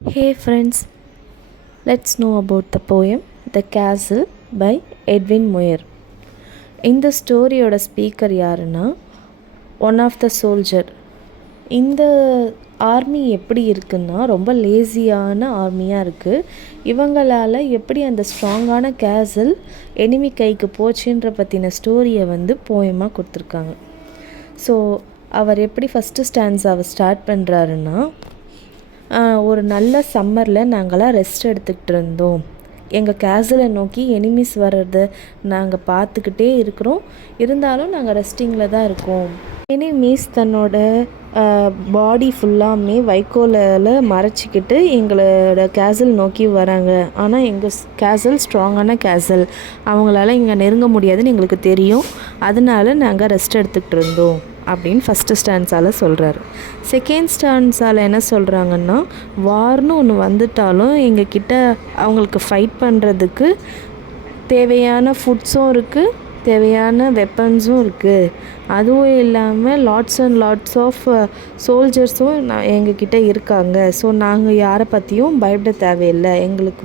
Hey friends, let's know about the poem The Castle by Edwin Muir. இந்த ஸ்டோரியோட speaker யாருன்னா one of the soldier. இந்த army எப்படி இருக்குன்னா ரொம்ப லேசியான ஆர்மியாக இருக்குது. இவங்களால் எப்படி அந்த ஸ்ட்ராங்கான கேசல் எனிமி கைக்கு போச்சுன்ற பற்றின ஸ்டோரியை போயமாக கொடுத்துருக்காங்க. ஸோ அவர் எப்படி ஃபஸ்ட்டு ஸ்டாண்ட்ஸாவை ஸ்டார்ட் பண்ணுறாருன்னா, ஒரு நல்ல சம்மரில் நாங்களாம் ரெஸ்ட் எடுத்துக்கிட்டு இருந்தோம். எங்கள் கேசலை நோக்கி எனிமீஸ் வர்றதை நாங்கள் பார்த்துக்கிட்டே இருக்கிறோம். இருந்தாலும் நாங்கள் ரெஸ்டிங்கில் தான் இருக்கோம். எனிமீஸ் தன்னோட பாடி ஃபுல்லாமே வைக்கோலில் மறைச்சிக்கிட்டு எங்களோட கேசல் நோக்கி வராங்க. ஆனால் எங்கள் கேசல் ஸ்ட்ராங்கான கேசல், அவங்களால இங்கே நெருங்க முடியாதுன்னு எங்களுக்கு தெரியும். அதனால நாங்கள் ரெஸ்ட் எடுத்துக்கிட்டு இருந்தோம் அப்படின்னு ஃபஸ்ட்டு ஸ்டாண்ட்ஸால் சொல்கிறாரு. செகண்ட் ஸ்டாண்ட்ஸால் என்ன சொல்கிறாங்கன்னா, வார்னு ஒன்று வந்துட்டாலும் எங்ககிட்ட அவங்களுக்கு ஃபைட் பண்ணுறதுக்கு தேவையான ஃபுட்ஸும் இருக்குது, தேவையான வெப்பன்ஸும் இருக்குது. அதுவும் இல்லாமல் லாட்ஸ் அண்ட் லாட்ஸ் ஆஃப் சோல்ஜர்ஸும் எங்ககிட்ட இருக்காங்க. ஸோ நாங்கள் யாரை பற்றியும் பயப்பட தேவையில்லை. எங்களுக்கு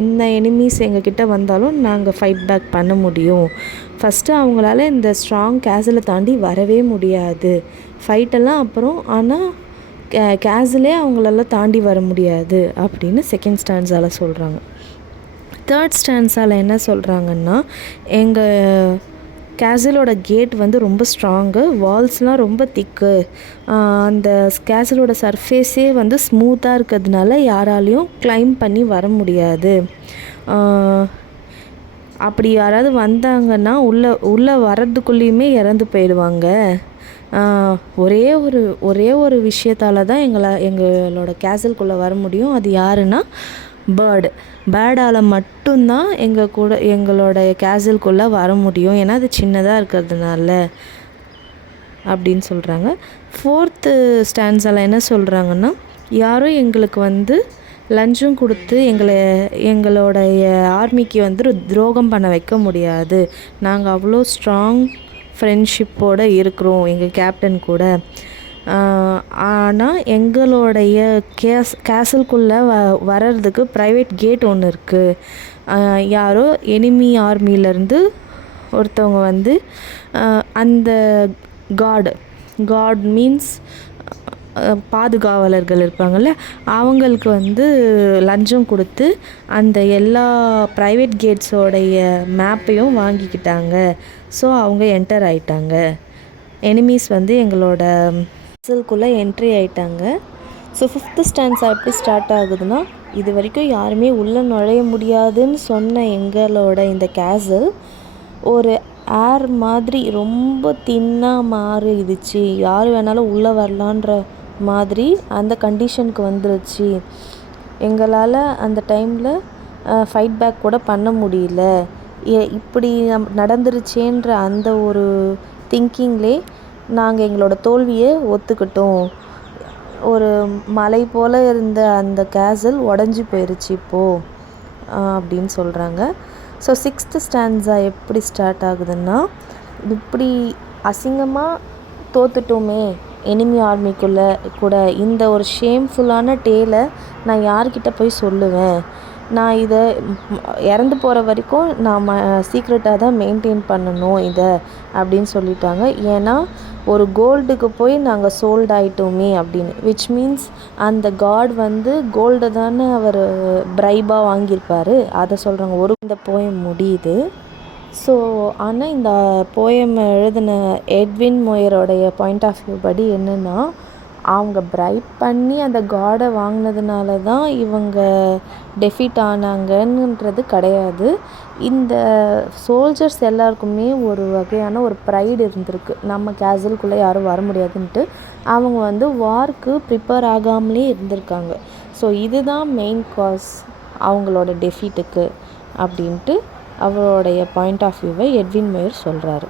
என்ன எனிமீஸ் எங்ககிட்ட வந்தாலும் நாங்கள் ஃபைட் பேக் பண்ண முடியும். ஃபஸ்ட்டு அவங்களால இந்த ஸ்ட்ராங் கேசலை தாண்டி வரவே முடியாது. ஃபைட்டெல்லாம் அப்புறம், ஆனால் கேசலே அவங்களால தாண்டி வர முடியாது அப்படின்னு செகண்ட் ஸ்டாண்ட்ஸால் சொல்கிறாங்க. தேர்ட் ஸ்டாண்ட்ஸால் என்ன சொல்கிறாங்கன்னா, எங்கள் கேசலோட கேட் ரொம்ப ஸ்ட்ராங்கு, வால்ஸ்லாம் ரொம்ப திக்கு, அந்த கேசலோட சர்ஃபேஸே ஸ்மூத்தாக இருக்கிறதுனால யாராலையும் கிளைம் பண்ணி வர முடியாது. அப்படி யாராவது வந்தாங்கன்னா உள்ளே வர்றதுக்குள்ளேயுமே இறந்து போயிடுவாங்க. ஒரே ஒரு விஷயத்தால் தான் எங்களோட கேசல்குள்ளே வர முடியும். அது யாருன்னா பேர்டால் மட்டும்தான் எங்களோட கேசல்குள்ளே வர முடியும். ஏன்னா அது சின்னதாக இருக்கிறதுனால அப்படின்னு சொல்கிறாங்க. ஃபோர்த்து ஸ்டாண்ட்ஸால் என்ன சொல்கிறாங்கன்னா, யாரும் எங்களுக்கு லஞ்சம் கொடுத்து எங்களோடைய ஆர்மிக்கு துரோகம் பண்ண வைக்க முடியாது. நாங்கள் அவ்வளோ ஸ்ட்ராங் ஃப்ரெண்ட்ஷிப்போடு இருக்கிறோம் எங்கள் கேப்டன் கூட. ஆனால் எங்களுடைய கேசல்குள்ளே வர்றதுக்கு ப்ரைவேட் கேட் ஒன்று இருக்குது. யாரோ எனிமி ஆர்மியிலேருந்து ஒருத்தவங்க அந்த காட் மீன்ஸ் பாதுகாவலர்கள் இருப்பாங்கள்ல, அவங்களுக்கு லஞ்சம் கொடுத்து அந்த எல்லா ப்ரைவேட் கேட்ஸோடைய மேப்பையும் வாங்கிக்கிட்டாங்க. ஸோ அவங்க என்டர் ஆகிட்டாங்க. எனிமீஸ் எங்களோட கேசல்குள்ளே என்ட்ரி ஆகிட்டாங்க. ஸோ ஃபிஃப்த்து ஸ்டாண்ட்ஸ் எப்படி ஸ்டார்ட் ஆகுதுன்னா, இது வரைக்கும் யாருமே உள்ளே நுழைய முடியாதுன்னு சொன்ன எங்களோட இந்த கேசல் ஒரு ஏர் மாதிரி ரொம்ப தின்னாக மாறிடுச்சு. யார் வேணாலும் உள்ளே வரலான்ற மாதிரி அந்த கண்டிஷனுக்கு வந்துருச்சு. எங்களால் அந்த டைமில் ஃபைட் பேக் கூட பண்ண முடியல. இப்படி நடந்துருச்சேன்ற அந்த ஒரு திங்கிங்லே நாங்கள் எங்களோட தோல்வியை ஒத்துக்கிட்டோம். ஒரு மலை போல் இருந்த அந்த கேசல் உடஞ்சி போயிடுச்சு இப்போது அப்படின்னு சொல்கிறாங்க. ஸோ சிக்ஸ்த்து ஸ்டாண்ட்ஸா எப்படி ஸ்டார்ட் ஆகுதுன்னா, இப்படி அசிங்கமாக தோத்துட்டோமே எனிமி ஆர்மிக்குள்ளே கூட, இந்த ஒரு ஷேம்ஃபுல்லான டேலை நான் யார்கிட்ட போய் சொல்லுவேன்? நான் இதை இறந்து போகிற வரைக்கும் நான் சீக்ரெட்டாக தான் மெயின்டைன் பண்ணணும் இதை அப்படின்னு சொல்லிட்டாங்க. ஏன்னா ஒரு கோல்டுக்கு போய் நாங்கள் சோல்ட் ஆகிட்டோமே அப்படின்னு, விச் மீன்ஸ் அந்த காட் கோல்டை தானே அவர் பிரைபாக வாங்கியிருப்பார். அதை சொல்கிறாங்க. இந்த போயம் முடியுது. ஸோ ஆனால் இந்த போயம் எழுதின எட்வின் மோயரோடைய பாயிண்ட் ஆஃப் வியூ படி என்னென்னா, அவங்க பிரைப் பண்ணி அந்த காடை வாங்கினதுனால தான் இவங்க டெஃபீட் ஆனாங்கன்றது கிடையாது. இந்த சோல்ஜர்ஸ் எல்லாருக்குமே ஒரு வகையான ஒரு ப்ரைடு இருந்திருக்கு. நம்ம கேசல்குள்ளே யாரும் வர முடியாதுன்ட்டு அவங்க வார்க்கு ப்ரிப்பேர் ஆகாமலே இருந்திருக்காங்க. ஸோ இதுதான் மெயின் காஸ் அவங்களோட டெஃபீட்டுக்கு அப்படின்ட்டு அவருடைய பாயிண்ட் ஆஃப் வியூவை எட்வின் மோயர் சொல்கிறாரு.